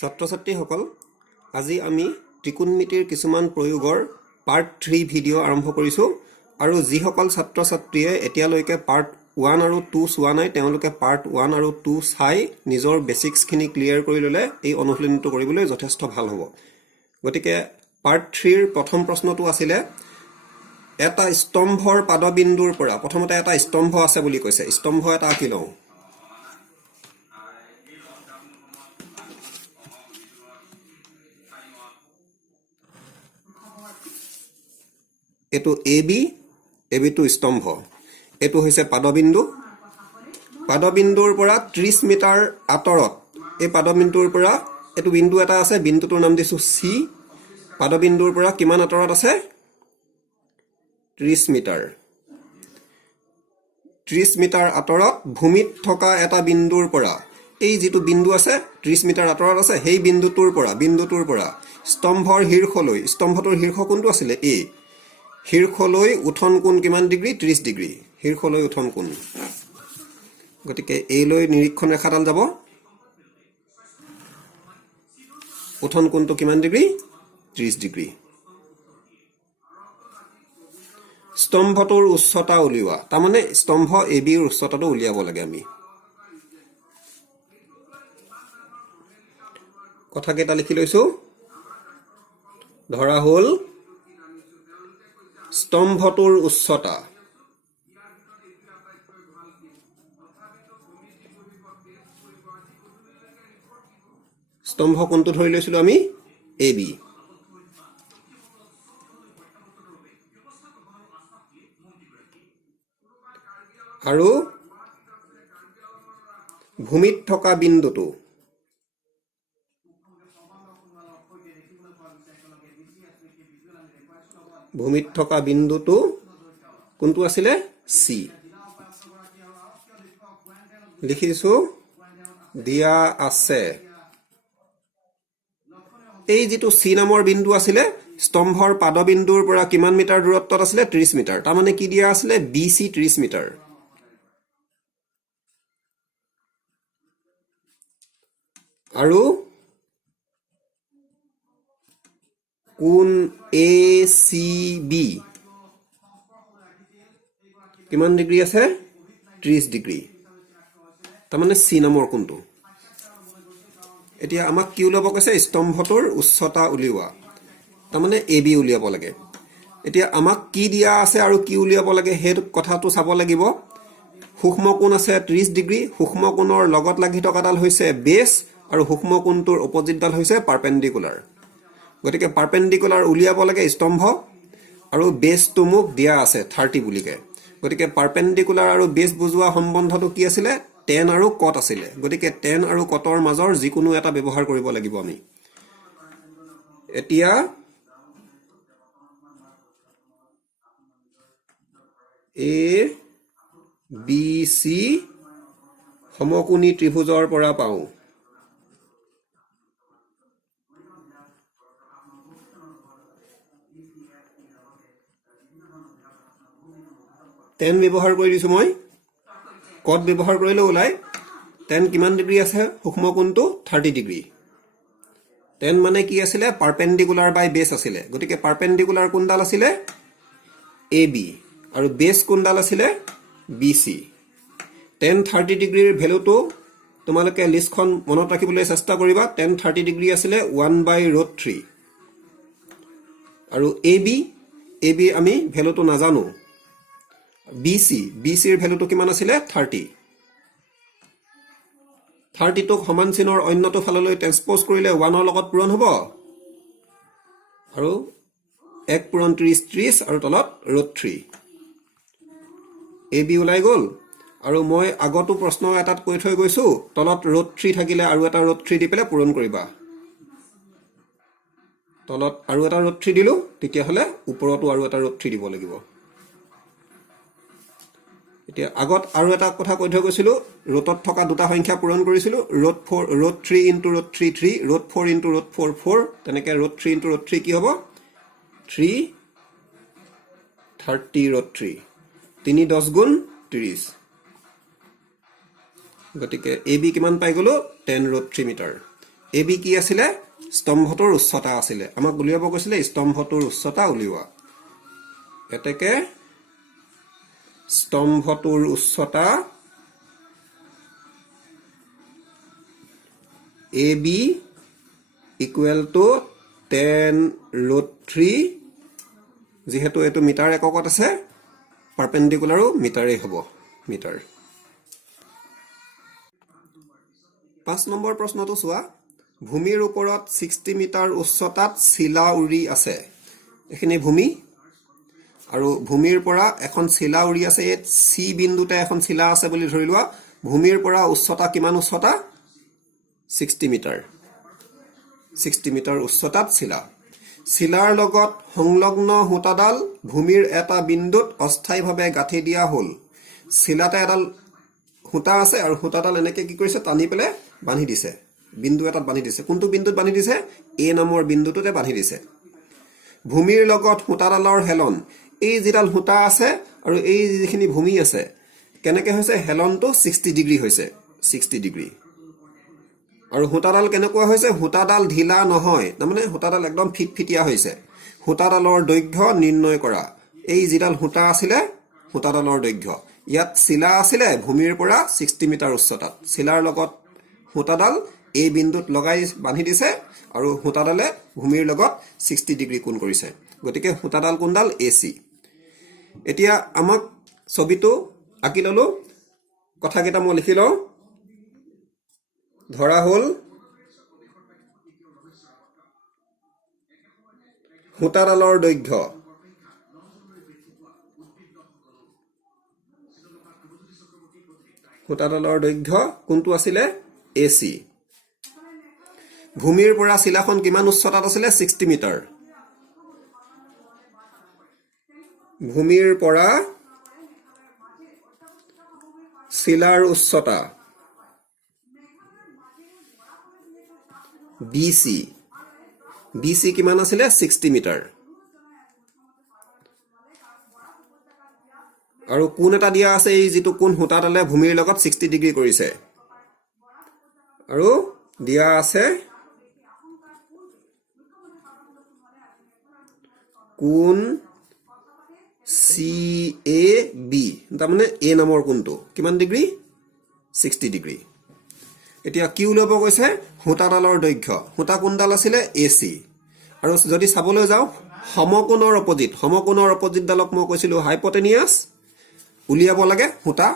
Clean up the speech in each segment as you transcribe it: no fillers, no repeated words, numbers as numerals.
ছাত্ৰ ছাত্ৰীসকল আজি আমি ত্ৰিকোণমিতিৰ কিছুমান প্ৰয়োগৰ পাৰ্ট 3 ভিডিঅ' আৰম্ভ কৰিছোঁ আৰু যিসকল ছাত্ৰ ছাত্ৰীয়ে এতিয়ালৈকে পাৰ্ট 1 আৰু 2 চোৱা নাই তেওঁলোকে পাৰ্ট 1 আৰু 2 চাই নিজৰ বেসিক্সখিনি ক্লিয়াৰ কৰি ল'লে এই অনুশীলনটো কৰিবলৈ যথেষ্ট ভাল হ'ব। গতিকে পাৰ্ট 3 ৰ প্ৰথম প্ৰশ্নটো আছিল এটা স্তম্ভৰ পাদবিন্দুৰ পৰা প্ৰথমতে এটা স্তম্ভ আছে বুলি কৈছে। স্তম্ভ এটা আঁকি লওঁ। এটো এবি টু স্তম্ভ, এটো হৈছে পাদবিন্দু। পাদবিন্দুৰ পৰা 30 মিটাৰ আঁতৰত এই পাদবিন্দুৰ পৰা এটো বিন্দু এটা আছে, বিন্দুটোৰ নাম দিছো সি। পাদবিন্দুৰ পৰা কিমান আঁতৰত আছে? 30 মিটাৰ। 30 মিটাৰ আঁতৰত ভূমিত থকা এটা বিন্দুৰ পৰা এই যেটো বিন্দু আছে 30 মিটাৰ আঁতৰত আছে, সেই বিন্দুটোৰ পৰা স্তম্ভৰ শীৰ্ষলৈ, স্তম্ভটোৰ শীৰ্ষ কোনটো আছিল? এ। শীৰ্ষলৈ উঠন কোণ কিমান ডিগ্ৰী? 30 ডিগ্ৰী। শীৰ্ষলৈ উঠন কোণ। গতিকে এইলৈ নিৰীক্ষণ ৰেখাডাল যাব। উঠন কোণটো কিমান ডিগ্ৰী? 30 ডিগ্ৰী। স্তম্ভটোৰ উচ্চতা উলিওৱা, তাৰমানে স্তম্ভ এবিৰ উচ্চতাটো উলিয়াব লাগে আমি। কথা কেইটা লিখি লৈছো। ধৰা হ'ল স্তম্ভটোৰ উচ্চতা স্তম্ভ কোনটো ধৰি লৈছিলো আমি? এবি। আৰু ভূমিত থকা বিন্দুটো কোনটো আছিলে? সি। লিখিছো দিয়া আছে। এই যেটো সি নামৰ বিন্দু আছিলে স্তম্ভৰ পাদবিন্দুৰ পৰা কিমান মিটাৰ দূৰত্বত আছিলে? 30 মিটাৰ। তাৰমানে কি দিয়া আছিলে? BC 30 metre. আৰু কোণ এ চি বি কিমান ডিগ্ৰী আছে? 30 ডিগ্ৰী। তাৰমানে সি নামৰ কোণটো। এতিয়া আমাক কি উলিয়াব কৈছে? স্তম্ভটোৰ উচ্চতা উলিওৱা। তাৰমানে এবি উলিয়াব লাগে। এতিয়া আমাক কি দিয়া আছে আৰু কি উলিয়াব লাগে সেই কথাটো চাব লাগিব। সূক্ষ্ম কোণ আছে 30 ডিগ্ৰী। সূক্ষ্ম কোণৰ লগত লাগি থকাডাল হৈছে বেছ আৰু সূক্ষ্ম কোণটোৰ অপজিটডাল হৈছে পাৰপেণ্ডিকুলাৰ। গতিকে পাৰপেণ্ডিকুলাৰ উলিয়াব লাগে স্তম্ভ, আৰু বেছটো মোক দিয়া আছে 30 বুলিকে। গতিকে পাৰপেণ্ডিকুলাৰ আৰু বেছ বুজোৱা সম্বন্ধটো কি আছিলে? tan আৰু cot আছিলে। গতিকে tan আৰু cotৰ মাজৰ যিকোনো এটা ব্যৱহাৰ কৰিব লাগিব আমি। এতিয়া এ বি সি সমকোণী ত্ৰিভুজৰ পৰা পাওঁ tan ব্যৱহাৰ কৰি দিছো মই, cot ব্যৱহাৰ কৰিলে ওলাই। tan কিমান ডিগ্ৰী আছে? সূক্ষ্ম কোণটো 30 ডিগ্ৰী। tan মানে কি আছিলে? পাৰপেণ্ডিকুলাৰ বাই বেছ আছিলে। গতিকে পাৰপেণ্ডিকুলাৰ কোণডাল আছিলে এবি আৰু বেছ কোণডাল আছিলে বিসি। tan 30 ডিগ্ৰীৰ ভেলুটো তোমালোকে লিষ্টখন মনত ৰাখিবলৈ চেষ্টা কৰিবা। tan 30 ডিগ্ৰী আছিলে 1/√3। আৰু এবি আমি ভেলুটো নাজানো। বিচিৰ ভেলুটো কিমান আছিলে? 30। 30টোক সমান চিনৰ অন্যটো ফাললৈ ট্ৰেন্সপ'জ কৰিলে 1ৰ লগত পূৰণ হ'ব। আৰু 1 পূৰণ 30 আৰু তলত √3। এবি ওলাই গ'ল। আৰু মই আগতো প্ৰশ্ন এটাত কৈ থৈ গৈছো তলত √3 থাকিলে আৰু এটা √3 দি পেলাই পূৰণ কৰিবা। তলত আৰু এটা √3 দিলো, তেতিয়াহ'লে ওপৰতো আৰু এটা √3 দিব লাগিব। এতিয়া আগত আৰু এটা কথা কৈ থৈ গৈছিলো, ৰুটত থকা দুটা সংখ্যা পূৰণ কৰিছিলো। √3 * √3 3, √4 * √4 4। তেনেকে √3 * √3 কি হ'ব? 330 √3। 3 10 গুণ 30। গতিকে এবি কিমান পাই গলো? 10 √3 মিটাৰ। এ বি কি আছিলে স্তম্ভটোৰ উচ্চতা আছিলে আমাক উলিয়াব কৈছিলে স্তম্ভটোৰ উচ্চতা উলিওৱা এতেকে স্তম্ভটোৰ উচ্চতা এ বি ইকুৱেল টু 10√3 যেহেতু এটো মিটাৰ এককত আছে পাৰপেন্ডিকুলাৰো মিটাৰেই হ'ব মিটাৰ 5 নম্বৰ প্ৰশ্নটো চোৱা ভূমিৰ ওপৰত 60 মিটাৰ উচ্চতাত শিলা উৰি আছে এখিনি ভূমি আৰু ভূমিৰ পৰা এখন শিলা উৰি আছে এই সি বিন্দুতে এখন শিলা আছে বুলি ধৰি লোৱা ভূমিৰ পৰা উচ্চতা কিমান উচ্চতা 60 মিটাৰ উচ্চতাত শিলা শিলাৰ লগত সংলগ্ন হুটাডাল ভূমিৰ এটা বিন্দুত অস্থায়ীভাৱে গাঁঠি দিয়া হ'ল শিলাতে এডাল হুটা আছে আৰু হুটাডাল এনেকৈ কি কৰিছে টানি পেলে বান্ধি দিছে বিন্দু এটাত বান্ধি দিছে কোনটো বিন্দুত বান্ধি দিছে এ নামৰ বিন্দুটোতে বান্ধি দিছে ভূমিৰ লগত হুটাডালৰ হেলন এই যিডাল হুটা আছে আৰু এই যিখিনি ভূমি আছে কেনেকৈ হৈছে হেলনটো 60 ডিগ্ৰী হৈছে 60 ডিগ্ৰী আৰু হুটাডাল কেনেকুৱা হৈছে হুটাডাল ঢিলা নহয় তাৰমানে হুটাডাল একদম ফিটফিটিয়া হৈছে হুটাডালৰ দৈৰ্ঘ্য নিৰ্ণয় কৰা এই যিডাল হুটা আছিলে হুটাডালৰ দৈৰ্ঘ্য ইয়াত শিলা আছিলে ভূমিৰ পৰা 60 মিটাৰ উচ্চতাত শিলাৰ লগত হুটাডাল এই বিন্দুত লগাই বান্ধি দিছে আৰু হুটাডালে ভূমিৰ লগত 60 ডিগ্ৰী কোণ কৰিছে গতিকে হুটাডাল কোণডাল এসি এতিয়া আমাক ছবিটো আঁকি ললো কথাকেইটা মই লিখি লওঁ ধৰা হ'ল হুটাডালৰ দৈৰ্ঘ্য হুটাডালৰ দৈৰ্ঘ্য কোনটো আছিলে এসি ভূমিৰ পৰা শিলাখন কিমান উচ্চতাত আছিলে 60 মিটাৰ ভূমিৰ পৰা শিলাৰ উচ্চতা BC কিমান আছিলে 60 মিটাৰ আৰু কোণ এটা দিয়া আছে এই যেটো কোণ হুটাডালে ভূমিৰ লগত 60 ডিগ্ৰী কৰিছে আৰু দিয়া আছে কোণ CAB তাৰমানে এ নামৰ কোণটো কিমান ডিগ্ৰী 60 ডিগ্ৰী এতিয়া কি উলিয়াব কৈছে হুটাডালৰ দৈৰ্ঘ্য হুটা কোণডাল আছিলে AC আৰু যদি চাবলৈ যাও সমকোণৰ অপজিট ডালক মই কৈছিলো হাইপটেনিয়াছ উলিয়াব লাগে হুটা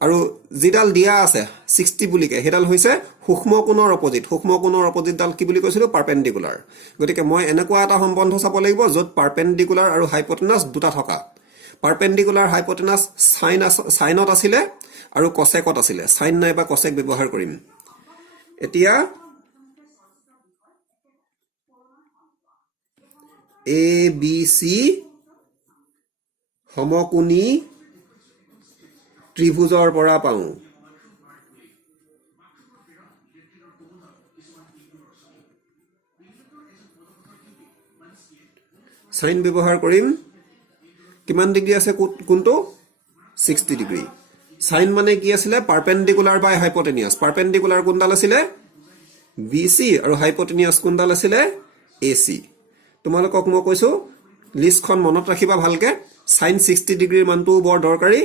আৰু যিডাল দিয়া আছে 60 বুলিকে হেডাল হৈছে সূক্ষ্মকোণৰ অপজিট ডাল কি বুলি কৈছিলো পাৰপেন্ডিকুলাৰ গতিকে মই এনেকুৱা এটা সম্বন্ধ চাব লাগিব যত পাৰপেন্ডিকুলাৰ আৰু হাইপটেনাছ দুটা থকা পাৰপেন্ডিকুলাৰ হাইপটেনাছ সাইনত আছিলে আৰু কসেকত আছিলে সাইন নাইবা কসেক ব্যৱহাৰ কৰিম এতিয়া ABC সমকোণী ত্ৰিভুজৰ পৰা পাওঁ সাইন ব্যৱহাৰ কৰিম কিমান ডিগ্ৰী আছে কোনটো 60 ডিগ্ৰী সাইন মানে কি আছিলে পাৰপেন্ডিকুলাৰ বাই হাইপটেনিয়াছ পাৰপেন্ডিকুলাৰ কোণডাল আছিলে BC আৰু হাইপটেনিয়াছ কোণডাল আছিলে AC তোমালোকক মই কৈছো লিষ্টখন মনত ৰাখিবা ভালকে সাইন 60 ডিগ্ৰীৰ মানটো বৰ দৰকাৰী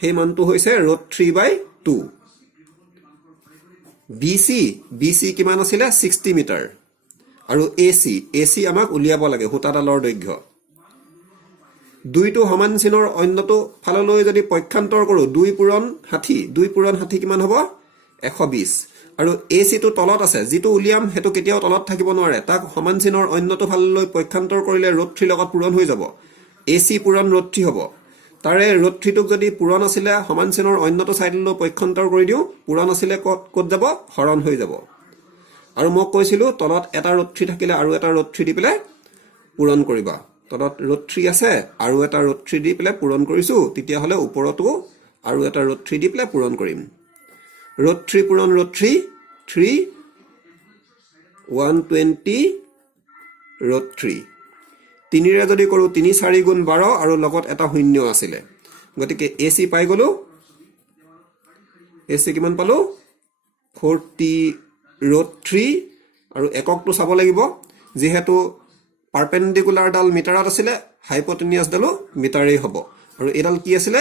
সেই মানটো হৈছে √3/2 BC কিমান আছিলে 60 মিটাৰ আৰু AC আমাক উলিয়াব লাগে হুটাডালৰ দৈৰ্ঘ্য দুইটো সমান চিনৰ অন্যটো ফাললৈ যদি পক্ষান্তৰ কৰো 2 পূৰণ 60 কিমান হ'ব 120 আৰু AC টো তলত আছে যেটো উলিয়াম হেতু কেতিয়াও তলত থাকিব নোৱাৰে তাক সমান চিনৰ অন্যটো ফাললৈ পক্ষান্তৰ কৰিলে √3 লগত পূৰণ হৈ যাব AC পূৰণ √3 হ'ব তাৰে √3 টোক যদি পূৰণ আছিলে সমান চিনৰ অন্যটো সাইডলৈ পক্ষান্তৰ কৰি দিও পূৰণ আছিলে ক'ত যাব হৰণ হৈ যাব আৰু মই কৈছিলো তলত এটা √3 থাকিলে আৰু এটা √3 দি পেলে পূৰণ কৰিবা তলত √3 আছে আৰু এটা √3 দি পেলে পূৰণ কৰিছো তেতিয়া হলে ওপৰতো আৰু এটা √3 দি পেলে পূৰণ কৰিম √3 পূৰণ √3 3 120 √3 তিনিৰে যদি কৰো 3 4 গুণ 12 আৰু লগত এটা শূন্য আছিলে গতিকে AC পাই গলো AC কিমান পালো 40 ৰোড 3 আৰু এককটো চাব লাগিব যেহেতু পাৰপেণ্ডিকুলাৰ ডাল মিটাৰত আছিলে হাইপোটেনিয়াছ ডালো মিটাৰেই হ'ব আৰু এডাল কি আছিলে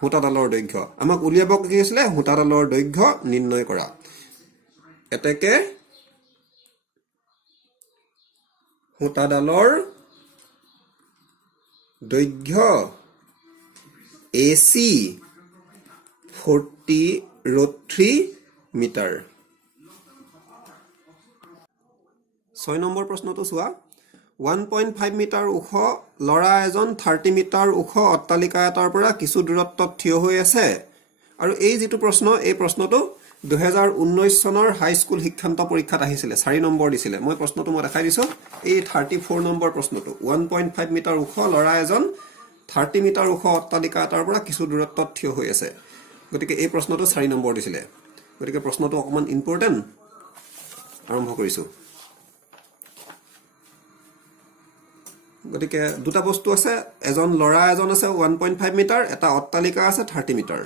সূতাডালৰ দৈৰ্ঘ্য আমাক উলিয়াব কি আছিলে সূতাডালৰ দৈৰ্ঘ্য নিৰ্ণয় কৰা এতেকে সূতাডালৰ দৈৰ্ঘ্য AC 40 ৰোড 3 মিটাৰ 6 নম্বৰ প্ৰশ্নটো চোৱা 1.5 মিটাৰ ওখ লৰা এজন 30 মিটাৰ ওখ অট্টালিকা এটাৰ পৰা কিছু দূৰত্বত থিয় হৈ আছে আৰু এই যেটো প্ৰশ্ন এই প্ৰশ্নটো 2019 চনৰ হাই স্কুল শিক্ষান্ত পৰীক্ষাত আহিছিলে 4 নম্বৰ দিছিলে মই প্ৰশ্নটো মই দেখাই দিছো এই 34 নম্বৰ প্ৰশ্নটো 1.5 মিটাৰ ওখ লৰা এজন 30 মিটাৰ ওখ অট্টালিকা এটাৰ পৰা কিছু দূৰত্বত থিয় হৈ আছে গতিকে এই প্ৰশ্নটো 4 নম্বৰ দিছিলে গতিকে প্ৰশ্নটো অকমান ইম্পৰ্টেন্ট আৰম্ভ কৰিছো গতিকে দুটা বস্তু আছে এজন লৰা এজন আছে 1.5 মিটাৰ এটা অট্টালিকা আছে 30 মিটাৰ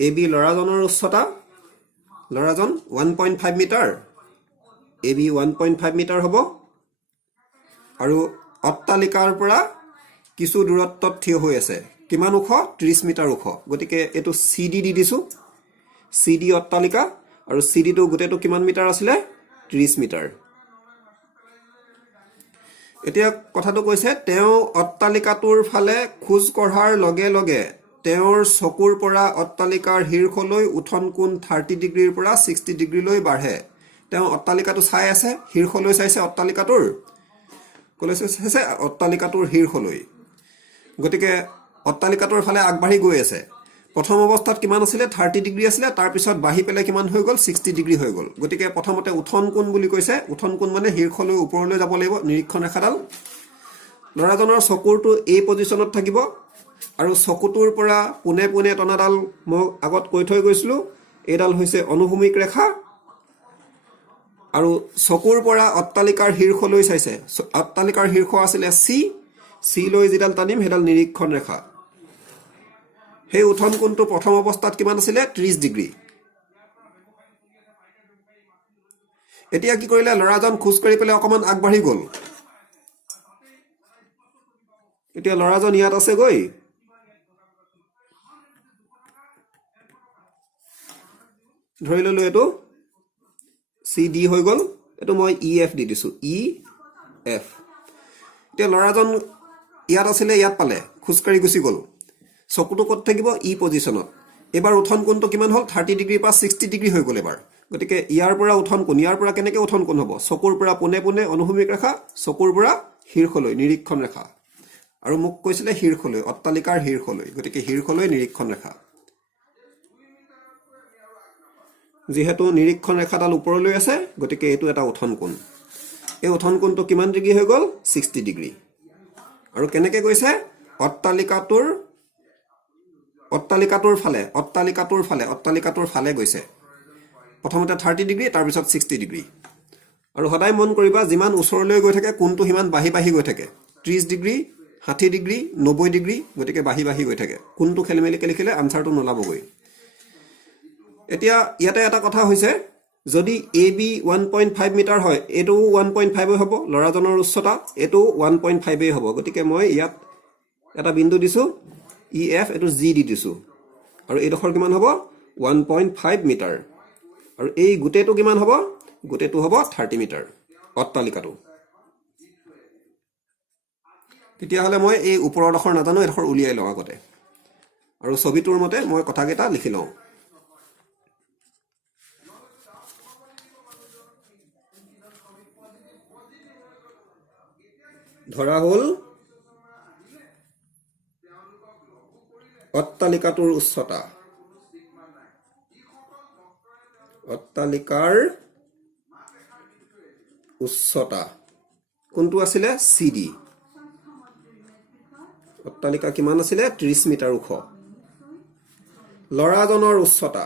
AB লৰাজনৰ উচ্চতা লৰাজন 1.5 মিটাৰ AB 1.5 মিটাৰ হ'ব আৰু অট্টালিকাৰ পৰা কিছু দূৰত্বত থিয় হৈ আছে কিমান ওখ 30 মিটাৰ ওখ গতিকে এটো CD দি দিছো CD অট্টালিকা আৰু CD টো গুটেটো কিমান মিটাৰ আছিলে 30 মিটাৰ এতিয়া কথাটো কৈছে তেওঁ অট্টালিকাটোৰ ফালে খোজ কঢ়াৰ লগে লগে তেওঁৰ চকুৰ পৰা অট্টালিকাৰ শীৰ্ষলৈ উঠন কোণ 30 ডিগ্ৰীৰ পৰা 60 ডিগ্ৰীলৈ বাঢ়ে তেওঁ অট্টালিকাটো চাই আছে শীৰ্ষলৈ চাইছে অট্টালিকাটোৰ কলেছে চাইছে অট্টালিকাটোৰ শীৰ্ষলৈ গতিকে অট্টালিকাটোৰ ফালে আগবাঢ়ি গৈ আছে প্ৰথম অৱস্থাত কিমান আছিলে 30 ডিগ্ৰী আছিলে তাৰ পিছত বাঢ়ি পেলে কিমান হৈ গল 60 ডিগ্ৰী হৈ গল গতিকে প্ৰথমতে উঠন কোণ বুলি কৈছে উঠন কোণ মানে শীৰ্ষলৈ ওপৰলৈ যাব লাগিব নিৰীক্ষণ ৰেখাডাল লৰাজনৰ চকুৰটো এই পজিচনত থাকিব আৰু চকুটোৰ পৰা পুনে পুনে টনাডাল মই আগত কৈ থৈ গৈছিলো এডাল হৈছে অনুভূমিক ৰেখা আৰু চকুৰ পৰা অট্টালিকাৰ শীৰ্ষলৈ চাইছে অট্টালিকাৰ শীৰ্ষ আছিল C লৈ যেডাল টানিম হেডাল নিৰীক্ষণ ৰেখা সেই উঠন কোণটো প্ৰথম অৱস্থাত কিমান আছিল 30 ডিগ্ৰী এতিয়া কি কৰিলে লৰাজন খুজ কৰি পেলে অকমান আগবাঢ়ি গল এতিয়া লৰাজন ইয়াত আছে গৈ ধৰি ললো এটো CD হৈ গল এটো মই EF দি দিছো EF এতিয়া লৰাজন ইয়াত আছিল ইয়াত পালে খুজকাৰি গুছি গল চকুটো কত থাকিব ই পজিশনত এবাৰ উঠন কোণটো কিমান হল 30 ডিগ্ৰী পৰা 60 ডিগ্ৰী হৈ গল এবাৰ গতিকে ইয়াৰ পৰা উঠন কোণ ইয়াৰ পৰা কেনেকৈ উঠন কোণ হ'ব চকুৰ পৰা পুনে পুনে অনুভূমিক ৰেখা চকুৰ পৰা শীৰ্ষলৈ নিৰীক্ষণ ৰেখা আৰু মোক কৈছিলে শীৰ্ষলৈ অট্টালিকাৰ শীৰ্ষলৈ গতিকে শীৰ্ষলৈ নিৰীক্ষণ ৰেখা যেহেতু নিৰীক্ষণ ৰেখাডাল ওপৰলৈ আছে গতিকে এটো এটা উঠন কোণ এই উঠন কোণটো কিমান ডিগ্ৰী হৈ গল 60 ডিগ্ৰী আৰু কেনেকৈ গৈছে অট্টালিকাটোৰ ফালে গৈছে প্ৰথমতে 30 ডিগ্ৰী তাৰ পিছত 60 ডিগ্ৰী আৰু সদায় মন কৰিবা যিমান ওচৰলৈ গৈ থাকে কোণটো হিমান বাঢ়ি বাঢ়ি গৈ থাকে 30 ডিগ্ৰী 60 ডিগ্ৰী 90 ডিগ্ৰী গতিকে বাঢ়ি বাঢ়ি গৈ থাকে কোণটো খেলিমেলি লিখিলে আনসাৰটো নলাবগৈ এতিয়া ইয়াতে এটা কথা হৈছে যদি AB 1.5 মিটাৰ হয় এটো 1.5 হ'ব লৰাজনৰ উচ্চতা এটো 1.5 হ'ব গতিকে মই ইয়াত এটা বিন্দু দিছো EF এটো G দি দিছো আৰু এই ডখৰ কিমান হ'ব 1.5 মিটাৰ আৰু এই গুটেটো কিমান হ'ব গুটেটো হ'ব 30 মিটাৰ অট্টালিকাটো তেতিয়া হলে মই এই ওপৰৰ ডখৰ নাজানো এডখৰ উলিয়াই লওঁ আগতে আৰু ছবিটোৰ মতে মই কথাকেইটা লিখি লওঁ ধৰা হল অট্টালিকাটোৰ উচ্চতা অট্টালিকাৰ উচ্চতা কোনটো আছিল CD অট্টালিকা কিমান আছিল 30 মিটাৰ ওখ ল'ৰাজনৰ উচ্চতা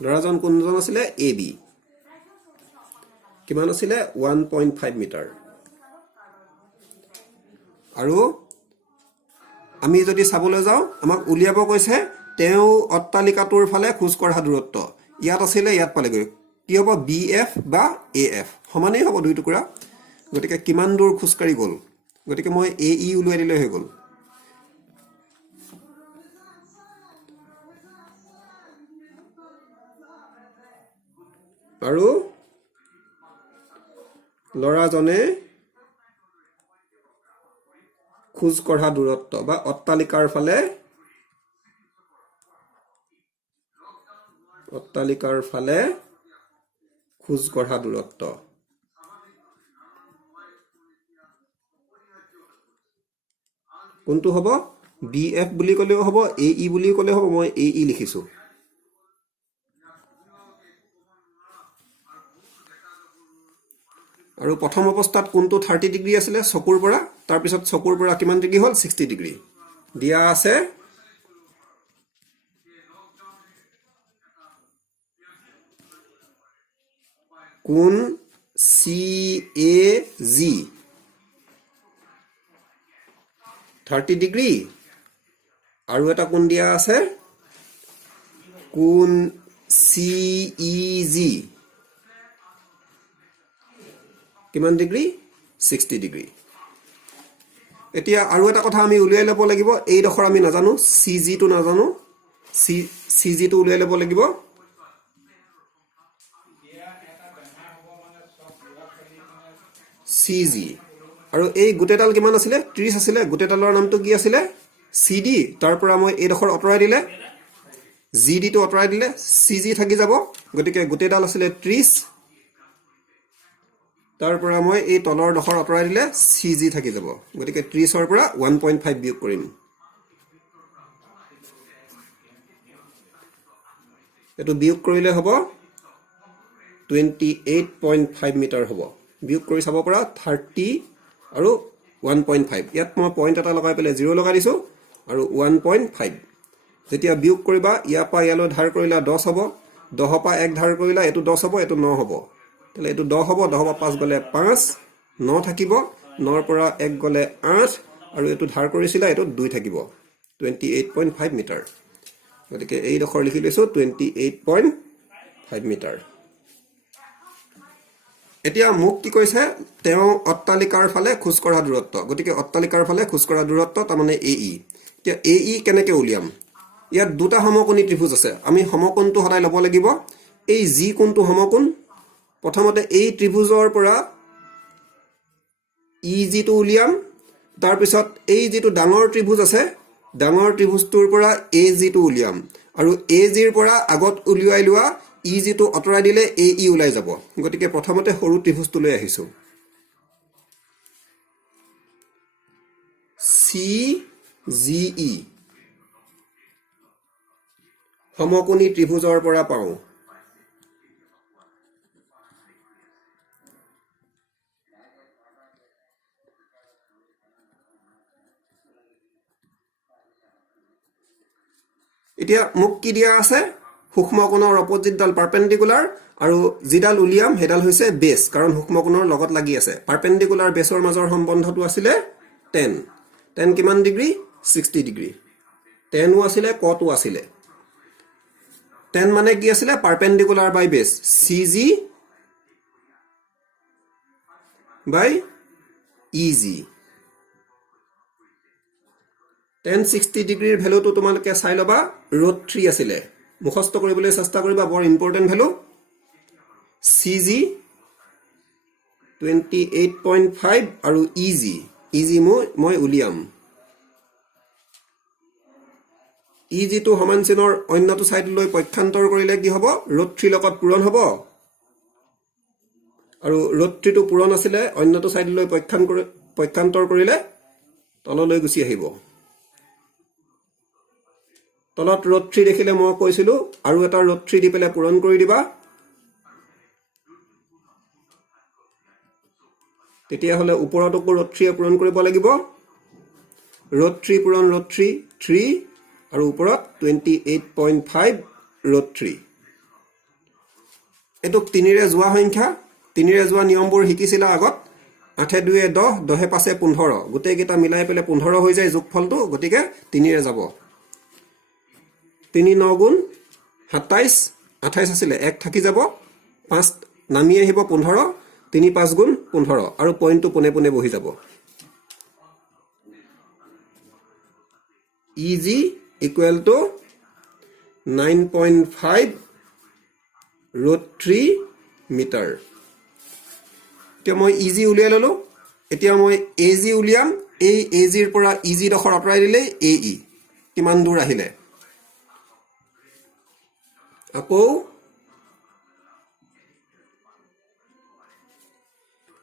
ল'ৰাজন কোনজন আছিলে এ বি কিমান আছিলে 1.5 মিটাৰ আৰু আমি যদি চাবলৈ যাওঁ আমাক উলিয়াব কৈছে তেওঁ অট্টালিকাটোৰ ফালে খোজ কঢ়া দূৰত্ব ইয়াত আছিলে ইয়াত পালেগৈ কি হ'ব বি এফ বা এ এফ সমানেই হ'ব দুই টুকুৰা গতিকে কিমান দূৰ খোজকাঢ়ি গ'ল গতিকে মই এ ই উলিয়াই দিলে হৈ গ'ল আৰু ল'ৰাজনে খোজ কঢ়া দূৰত্ব বা অট্টালিকাৰ ফালে খোজ কঢ়া দূৰত্ব কোনটো হ'ব বি এফ বুলি ক'লেও হ'ব এ ই বুলি ক'লেও হ'ব মই এ ই লিখিছোঁ আৰু প্ৰথম অৱস্থাত কোনটো 30 ডিগ্ৰী আছিলে চকুৰ পৰা তাৰপিছত চকুৰ পৰা কিমান ডিগ্ৰী হ'ল 60 ডিগ্ৰী দিয়া আছে কোণ চি এ জি 30 ডিগ্ৰী আৰু এটা কোণ দিয়া আছে কোণ চি ই জি কিমান ডিগ্ৰী 60 ডিগ্ৰী এতিয়া আৰু এটা কথা আমি উলিয়াই ল'ব লাগিব এই ডখৰ আমি নাজানো চি জি টো নাজানো চি জি টো উলিয়াই ল'ব লাগিব চি জি আৰু এই গোটেইডাল কিমান আছিলে 30 আছিলে গোটেইডালৰ নামটো কি আছিলে চি ডি তাৰ পৰা মই এই ডখৰ আঁতৰাই দিলে জি ডি টো আঁতৰাই দিলে চি জি থাকি যাব গতিকে গোটেইডাল আছিলে 30 তাৰ পৰা মই এই তলৰ ডখৰ আঁতৰাই দিলে চি জি থাকি যাব গতিকে 30 ৰ পৰা 1.5 বিয়োগ কৰিম এটো বিয়োগ কৰিলে হ'ব 28.5 মিটাৰ হ'ব বিয়োগ কৰি চাব পৰা 30 আৰু 1.5 ইয়াত মই পইণ্ট এটা লগাই পেলাই 0 লগাই দিছো আৰু 1.5 যেতিয়া বিয়োগ কৰিবা ইয়াৰ পৰা ইয়ালৈ ধাৰ কৰিলা 10 হ'ব 10 পৰা 1 ধাৰ কৰিলা এটো 10 হ'ব এটো 9 হ'ব তাহলে এটো 10 হ'ব 10 পৰা 5 গলে 5 9 থাকিব 9 পৰা 1 গলে 8 আৰু এটো ধাৰ কৰিছিলা এটো 2 থাকিব 28.5 মিটাৰ গতিকে এই ডখৰ লিখি লৈছো 28.5 মিটাৰ এতিয়া মোক কি কৈছে তেওঁ অট্টালিকাৰ ফালে খোজ কঢ়া দূৰত্ব গতিকে অট্টালিকাৰ ফালে খোজ কঢ়া দূৰত্ব তাৰমানে এ ই এতিয়া এ ই কেনেকৈ উলিয়াম ইয়াত দুটা সমকোণী ত্ৰিভুজ আছে আমি সমকোণটো সদায় ল'ব লাগিব এই জি কোণটো সমকোণ প্ৰথমতে এই ত্ৰিভুজৰ পৰা ই জি টো উলিয়াম তাৰ পিছত এই যেটো ডাঙৰ ত্ৰিভুজ আছে ডাঙৰ ত্ৰিভুজটোৰ পৰা এ জি টো উলিয়াম আৰু এ জিৰ পৰা আগত উলিয়াই লোৱা ই জি টো আঁতৰাই দিলে এ ই ওলাই যাব গতিকে প্ৰথমতে সৰু ত্ৰিভুজটো লৈ আহিছো চি জি ই সমকোণী ত্ৰিভুজৰ পৰা পাওঁ এতিয়া মোক কি দিয়া আছে সূক্ষ্মকোণৰ অপজিটডাল পাৰপেন্ডিকুলাৰ আৰু যিডাল উলিয়াম হেডাল হৈছে বেস কাৰণ সূক্ষ্মকোণৰ লগত লাগি আছে পাৰপেন্ডিকুলাৰ বেসৰ মাজৰ সম্বন্ধটো আছিলে 10 10 কিমান ডিগ্ৰী 60 ডিগ্ৰী 10 ও আছিলে কট ও আছিলে 10 মানে কি আছিলে পাৰপেন্ডিকুলাৰ বাই বেস CG বাই EG 10 60 ডিগ্ৰীৰ ভ্যালুটো তোমালোকে চাই লবা ৰুট 3 আছিলে মুখস্থ কৰিবলৈ চেষ্টা কৰিবা বৰ ইম্পৰ্টেন্ট ভ্যালু CG 28.5 আৰু EG মই উলিয়াম EG টো সমান চিনৰ অন্যটো সাইডলৈ পক্ষান্তৰ কৰিলে কি হ'ব ৰুট 3 লগত পূৰণ হ'ব আৰু ৰুট 3 টো পূৰণ আছিলে অন্যটো সাইডলৈ পক্ষান্তৰ কৰিলে তললৈ গুচি আহিব তলত ৰুট 3 দেখিলে মই কৈছিলো আৰু এটা ৰুট 3 দি পেলে পূৰণ কৰি দিবা তেতিয়াহ'লে ওপৰতকো ৰুট 3 পূৰণ কৰিব লাগিব ৰুট 3 পূৰণ ৰুট 3 3 আৰু ওপৰত 28.5 ৰুট 3 এটো 3 ৰে যোৱা সংখ্যা 3 ৰে যোৱা নিয়মবোৰ শিকিছিলা আগত 8 2 10 10 5 15 গোটেই কেইটা মিলাই পেলে 15 হৈ যায় যোগফলটো গতিকে 3 ৰে যাব 3 9 গুণ 27 28 আছিল 1 থাকি যাব 5 নামি আহিব 15 3 5 গুণ 15 আৰু পইণ্টটো পুনে পুনে বহি যাব EG equal to 9.5 root 3 meter. এতিয়া মই EG উলিয়াই ললো এতিয়া মই AG উলিয়াম এই AG ৰ পৰা EG ডখৰ আঁতৰাই দিলে AE কিমান দূৰ আহিলে আকৌ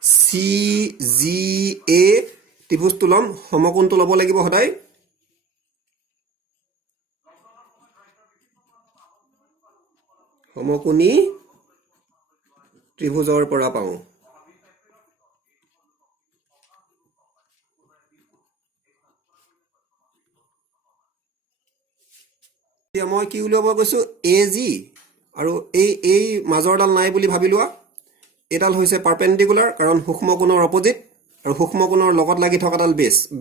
CGA ত্ৰিভুজটো লম সমকোণটো ল'ব লাগিব সদায় সমকোণী ত্ৰিভুজৰ পৰা পাওঁ এতিয়া মই কি উলিয়াব গৈছো AG আৰু এই মাজৰডাল নাই বুলি ভাবি লোৱা এডাল হৈছে পাৰপেন্ডিকুলাৰ কাৰণ সূক্ষ্মকোণৰ অপোজিট আৰু সূক্ষ্মকোণৰ লগত লাগি থকাডাল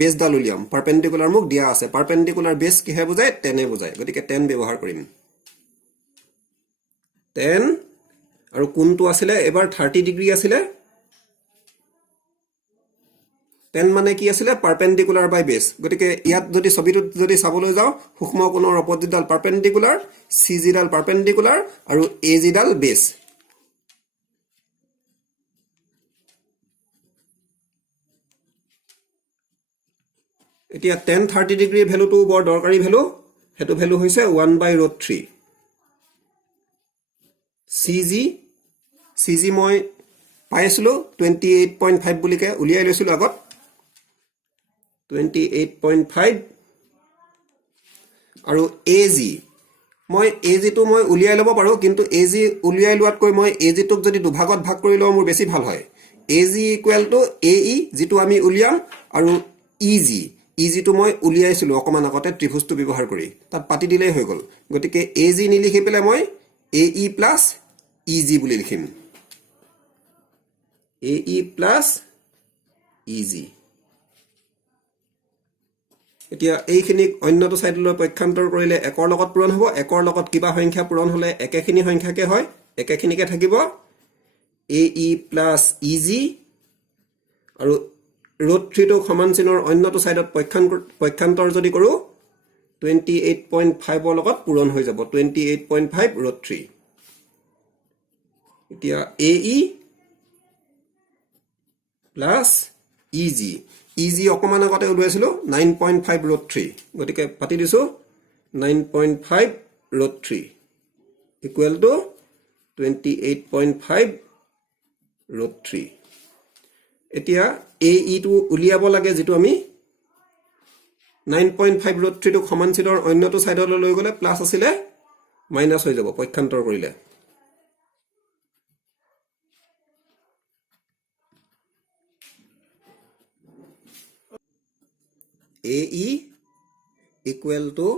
বেছডাল উলিয়াম পাৰপেন্ডিকুলাৰ মোক দিয়া আছে পাৰপেন্ডিকুলাৰ বেছ কিহে বুজায় টেনে বুজায় গতিকে টেন ব্যৱহাৰ কৰিম 10 আৰু কোণটো আছিলে এবাৰ 30 ডিগ্ৰী আছিলে 10 মানে কি আছিলে পাৰপেন্ডিকুলাৰ বাই বেছ গতিকে ইয়াত যদি ছবিটোত যদি চাবলৈ যাও সূক্ষ্মকোণৰ অপোজিটডাল পাৰপেন্ডিকুলাৰ CG ডাল পাৰপেন্ডিকুলাৰ আৰু AG ডাল বেছ এতিয়া 10 30 ডিগ্ৰী ভ্যালুটো বৰ দৰকাৰী ভ্যালু হেতু ভ্যালু হৈছে 1/√3 CG মই পাইছিলো 28.5 বুলিকে উলিয়াই লৈছিলো আগত 28.5 আৰু AG মই AG টো মই উলিয়াই লব পাৰো কিন্তু AG উলিয়াই লোৱাতকৈ মই AG টোক যদি দুভাগত ভাগ কৰি লও মোৰ বেছি ভাল হয় AG ইকুৱেল টু AE যেটো আমি উলিয়াম আৰু EG টো মই উলিয়াইছিলো অকমান আগতে ত্ৰিভুজটো ব্যৱহাৰ কৰি তাত পাতি দিলেই হৈ গল গতিকে AG নিলিখি পেলে মই AE plus EG বুলি লিখিম AE plus EG এতিয়া এইখিনিক অন্যটো সাইডলৈ পক্ষান্তৰ কৰিলে একৰ লগত পূৰণ হ'ব একৰ লগত কিবা সংখ্যা পূৰণ হলে একেখিনি সংখ্যাকে হয় একেখিনিকে থাকিব AE plus EG আৰু √3 টো সমান চিনৰ অন্যটো সাইডত পক্ষান্তৰ যদি কৰো 28.5 ৰ লগত পূৰণ হৈ যাব 28.5 √3 এতিয়া AE plus EG অকমান আগতে উলিয়াইছিলো 9.5 √3 গতিকে পাতি দিছো 9.5 √3 ইকুৱেল টু 28.5 √3 এতিয়া AE টো উলিয়াব লাগে যেটো আমি 9.5 √3 টো সমান চিনৰ অন্যটো সাইডলৈ লৈ গলে প্লাস আছিলে মাইনাস হৈ যাব পক্ষান্তৰ কৰিলে AE equal to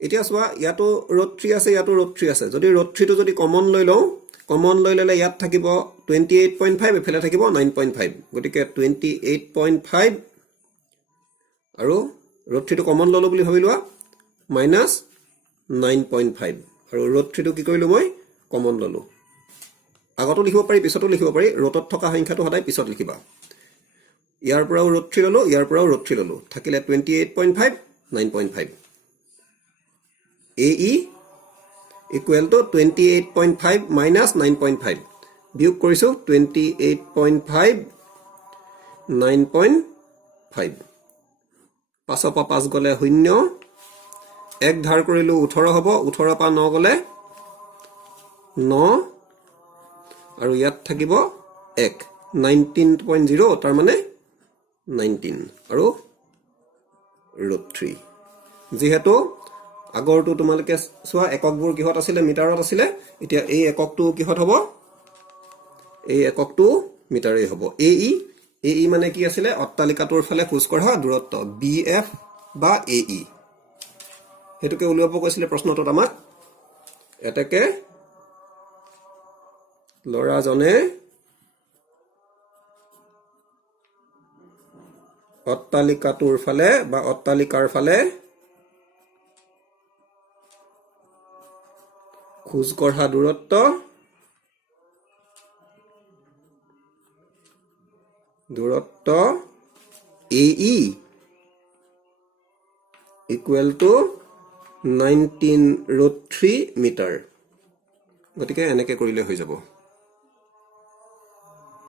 এতিয়া সোয়া ইয়াতো √3 আছে ইয়াতো √3 আছে যদি √3 টো যদি কমন লৈ লও কমন লৈ ললে ইয়াত থাকিব 28.5 এফালে থাকিব 9.5 গটিকে 28.5 আৰু √3 টো কমন ললো বুলি ভাবিলোৱা মাইনাস 9.5 আৰু √3 টো কি কৰিলো মই কমন ললো আগতো লিখিব পাৰি পিছতো লিখিব পাৰি ৰুটত থকা সংখ্যাটো সদায় পিছত লিখিবা ইয়াৰ পৰাও √3 ললো ইয়াৰ পৰাও √3 ললো থাকিলে 28.5 9.5 AE equal to 28.5 minus 9.5 বিয়োগ কৰিছো 28.5 9.5 পাছৰ পৰা 5 গলে শূন্য এক ধাৰ কৰিলো 18 হ'ব 18 পৰা 9 গলে 9 আৰু ইয়াত থাকিব 1 19.0 তাৰ মানে 19 আৰু √3 যেহেতু আগৰটো তোমালকে সোয়া এককবোৰ কিহত আছিল মিটাৰত আছিল এতিয়া এই এককটো কিহত হ'ব এই এককটো মিটাৰে হ'ব AE AE মানে কি আছিলে অট্টালিকাটোৰ ফালে খোজ কঢ়া দূৰত্ব BF বা AE হেতুকে উলিয়াব কৈছিলে প্ৰশ্নটোত আমাক এটাকে লৰাজনে অট্টালিকাটোৰ ফালে বা অট্টালিকাৰ ফালে খোজ কঢ়া দূৰত্ব AE equal to 19√3 মিটাৰ গতিকে এনেকৈ কৰিলে হৈ যাব